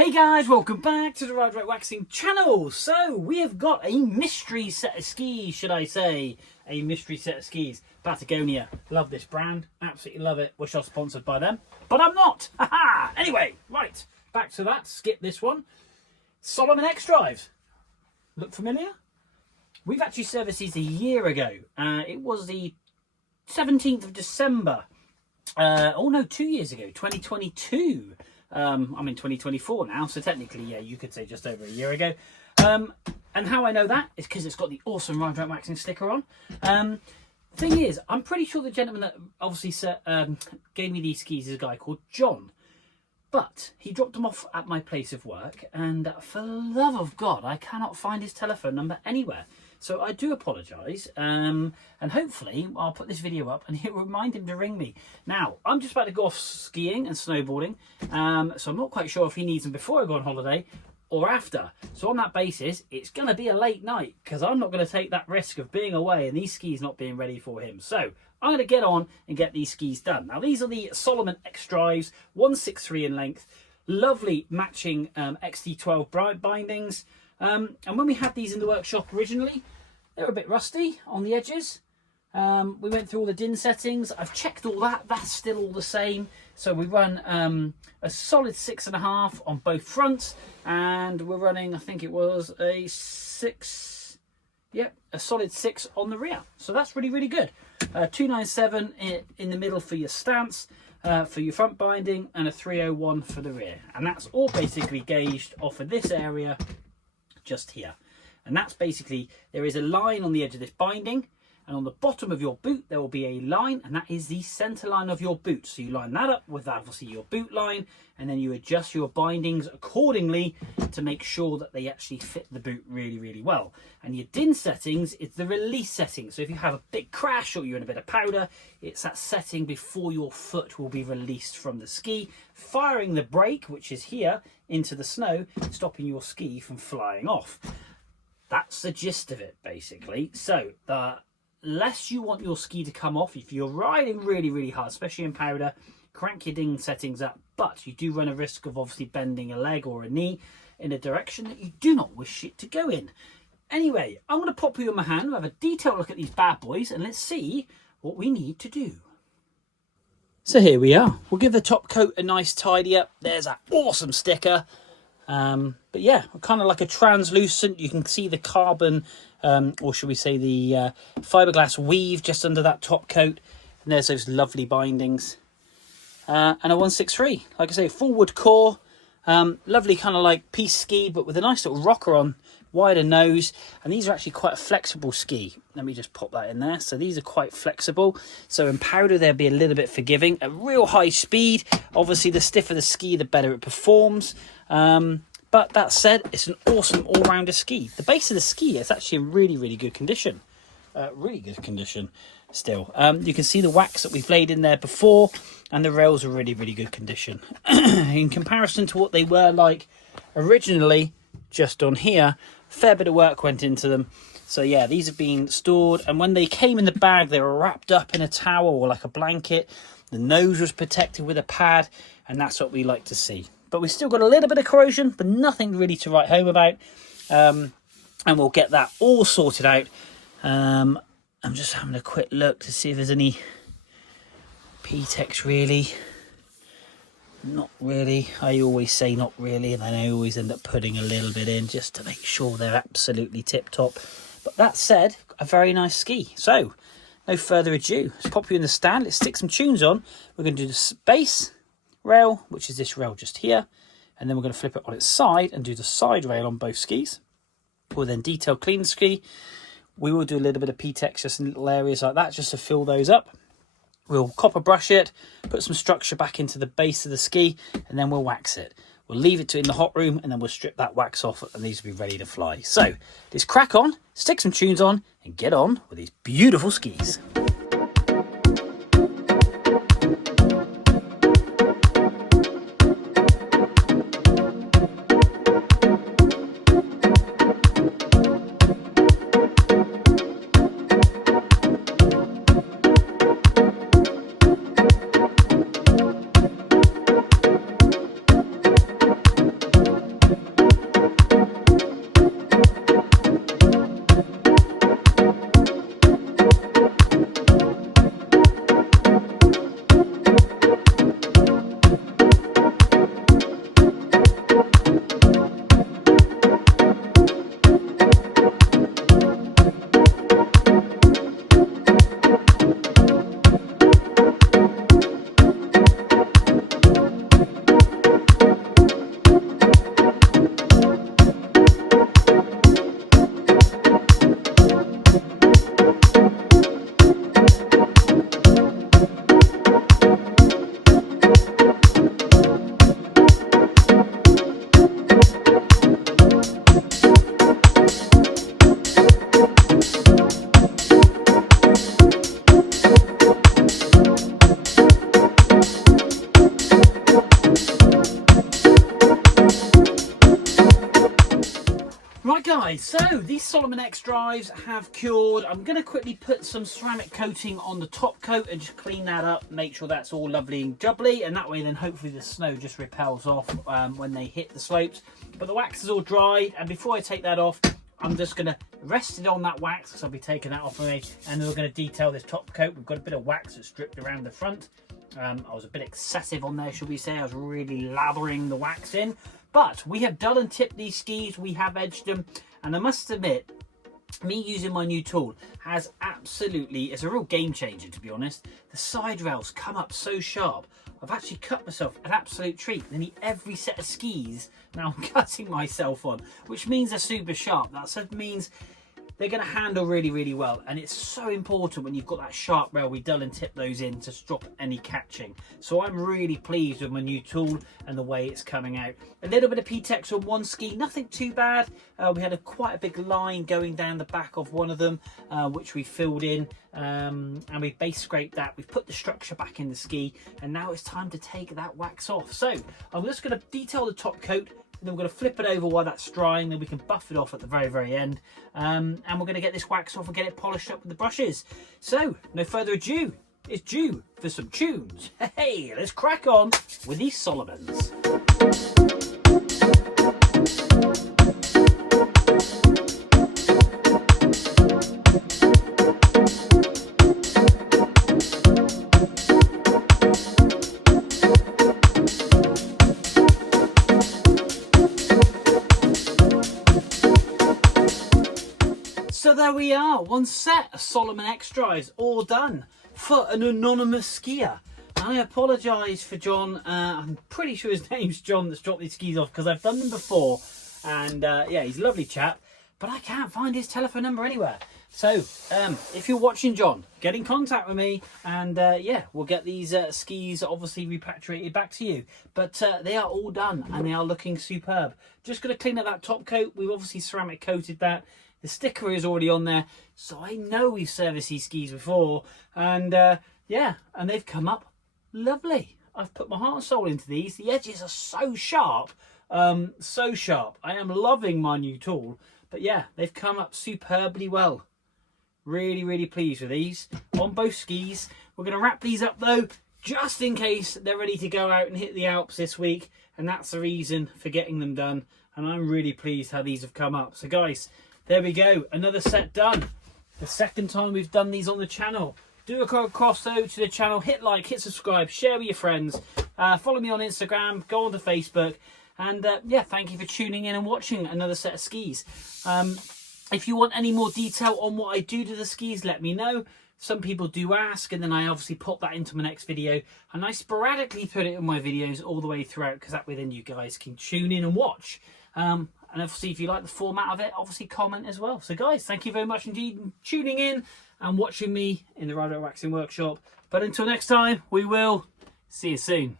Hey guys, welcome back to the Ride Right Waxing channel. So we have got a mystery set of skis, should I say. A mystery set of skis. Patagonia. Love this brand. Absolutely love it. Wish I was sponsored by them. But I'm not. Haha. Anyway, right. Back to that. Skip this one. Salomon X-DRIVE. Look familiar? We've actually serviced these a year ago. It was the 17th of December. 2 years ago. 2022. I'm in 2024 now, so technically, yeah, you could say just over a year ago. And how I know that is because it's got the awesome Ride Right Waxing sticker on. Thing is, I'm pretty sure the gentleman that obviously gave me these skis is a guy called John. But he dropped them off at my place of work, and for the love of God, I cannot find his telephone number anywhere. So I do apologise, and hopefully I'll put this video up and it'll remind him to ring me. Now, I'm just about to go off skiing and snowboarding, so I'm not quite sure if he needs them before I go on holiday or after. So on that basis, it's going to be a late night because I'm not going to take that risk of being away and these skis not being ready for him. So I'm going to get on and get these skis done. Now, these are the Salomon X-DRIVEs, 163 in length, lovely matching XT12 bindings. And when we had these in the workshop originally, they were a bit rusty on the edges. We went through all the DIN settings. I've checked all that. That's still all the same. So we run a solid 6.5 on both fronts. And we're running, I think it was a 6. Yep, a solid 6 on the rear. So that's really, really good. 297 in the middle for your stance, for your front binding, and a 301 for the rear. And that's all basically gauged off of this area just here. And that's basically, there is a line on the edge of this binding, and on the bottom of your boot there will be a line, and that is the center line of your boot. So you line that up with obviously your boot line, and then you adjust your bindings accordingly to make sure that they actually fit the boot really, really well. And your DIN settings, it's the release setting. So if you have a big crash or you're in a bit of powder, it's that setting before your foot will be released from the ski, firing the brake, which is here, into the snow, stopping your ski from flying off. That's the gist of it, basically. So the less you want your ski to come off, if you're riding really, really hard, especially in powder, crank your DIN settings up, but you do run a risk of obviously bending a leg or a knee in a direction that you do not wish it to go in. Anyway, I'm going to pop you in my hand, we'll have a detailed look at these bad boys, and let's see what we need to do. So here we are. We'll give the top coat a nice tidy up. There's that awesome sticker. But yeah, kind of like a translucent, you can see the carbon, or should we say the fiberglass weave just under that top coat. And there's those lovely bindings. And a 163, like I say, full wood core, lovely kind of like piece ski, but with a nice little rocker on, wider nose. And these are actually quite a flexible ski. Let me just pop that in there. So these are quite flexible. So in powder, they'll be a little bit forgiving. At real high speed, obviously the stiffer the ski, the better it performs. But that said, it's an awesome all-rounder ski. The base of the ski is actually in really, really good condition. Really good condition still. You can see the wax that we've laid in there before, and the rails are really, really good condition. In comparison to what they were like originally, just on here, fair bit of work went into them. So yeah, these have been stored, and when they came in the bag, they were wrapped up in a towel or like a blanket. The nose was protected with a pad, and that's what we like to see. But we've still got a little bit of corrosion, but nothing really to write home about. And we'll get that all sorted out. I'm just having a quick look to see if there's any P-Tex really. Not really. I always say not really, and then I always end up putting a little bit in just to make sure they're absolutely tip-top. But that said, a very nice ski. So, no further ado. Let's pop you in the stand. Let's stick some tunes on. We're going to do the base rail, which is this rail just here, and then we're going to flip it on its side and do the side rail on both skis. We'll then detail clean the ski. We will do a little bit of P-Tex just in little areas like that just to fill those up. We'll copper brush it, put some structure back into the base of the ski, and then we'll wax it. We'll leave it in the hot room, and then we'll strip that wax off, and these will be ready to fly. So let's crack on, stick some tunes on, and get on with these beautiful skis. Right guys, so these Salomon X-Drives have cured. I'm going to quickly put some ceramic coating on the top coat and just clean that up, make sure that's all lovely and jubbly, and that way then hopefully the snow just repels off when they hit the slopes. But the wax is all dried, and before I take that off, I'm just going to rest it on that wax, because I'll be taking that off of me, and then we're going to detail this top coat. We've got a bit of wax that's stripped around the front. I was a bit excessive on there, should we say. I was really lathering the wax in. But we have dull and tipped these skis, we have edged them, and I must admit, me using my new tool has absolutely, it's a real game changer to be honest. The side rails come up so sharp. I've actually cut myself an absolute treat. Nearly every set of skis now I'm cutting myself on, which means they're super sharp. That means they're going to handle really, really well. And it's so important when you've got that sharp rail, we dull and tip those in to stop any catching. So I'm really pleased with my new tool and the way it's coming out. A little bit of P-Tex on one ski, nothing too bad. We had quite a big line going down the back of one of them, which we filled in. And we base scraped that. We've put the structure back in the ski. And now it's time to take that wax off. So I'm just going to detail the top coat. And then we're going to flip it over while that's drying, then we can buff it off at the very, very end. And we're going to get this wax off and get it polished up with the brushes. So, no further ado, it's due for some tunes. Hey, let's crack on with these Salomons. So there we are, one set of Salomon X-Drives all done for an anonymous skier. And I apologise for John, I'm pretty sure his name's John that's dropped these skis off because I've done them before. And yeah, he's a lovely chap, but I can't find his telephone number anywhere. So if you're watching, John, get in contact with me and yeah, we'll get these skis obviously repatriated back to you. But they are all done and they are looking superb. Just going to clean up that top coat. We've obviously ceramic coated that. The sticker is already on there, so I know we've serviced these skis before. And yeah, and they've come up lovely. I've put my heart and soul into these. The edges are so sharp, so sharp. I am loving my new tool. But yeah, they've come up superbly well. Really, really pleased with these on both skis. We're going to wrap these up though, just in case they're ready to go out and hit the Alps this week. And that's the reason for getting them done. And I'm really pleased how these have come up. So guys, there we go, another set done. The second time we've done these on the channel. Do a cross over to the channel, hit like, hit subscribe, share with your friends. Follow me on Instagram, go on to Facebook. And yeah, thank you for tuning in and watching another set of skis. If you want any more detail on what I do to the skis, let me know. Some people do ask, and then I obviously pop that into my next video. And I sporadically put it in my videos all the way throughout, because that way then you guys can tune in and watch. And obviously, if you like the format of it, obviously comment as well. So guys, thank you very much indeed for tuning in and watching me in the Ride Waxing Workshop. But until next time, we will see you soon.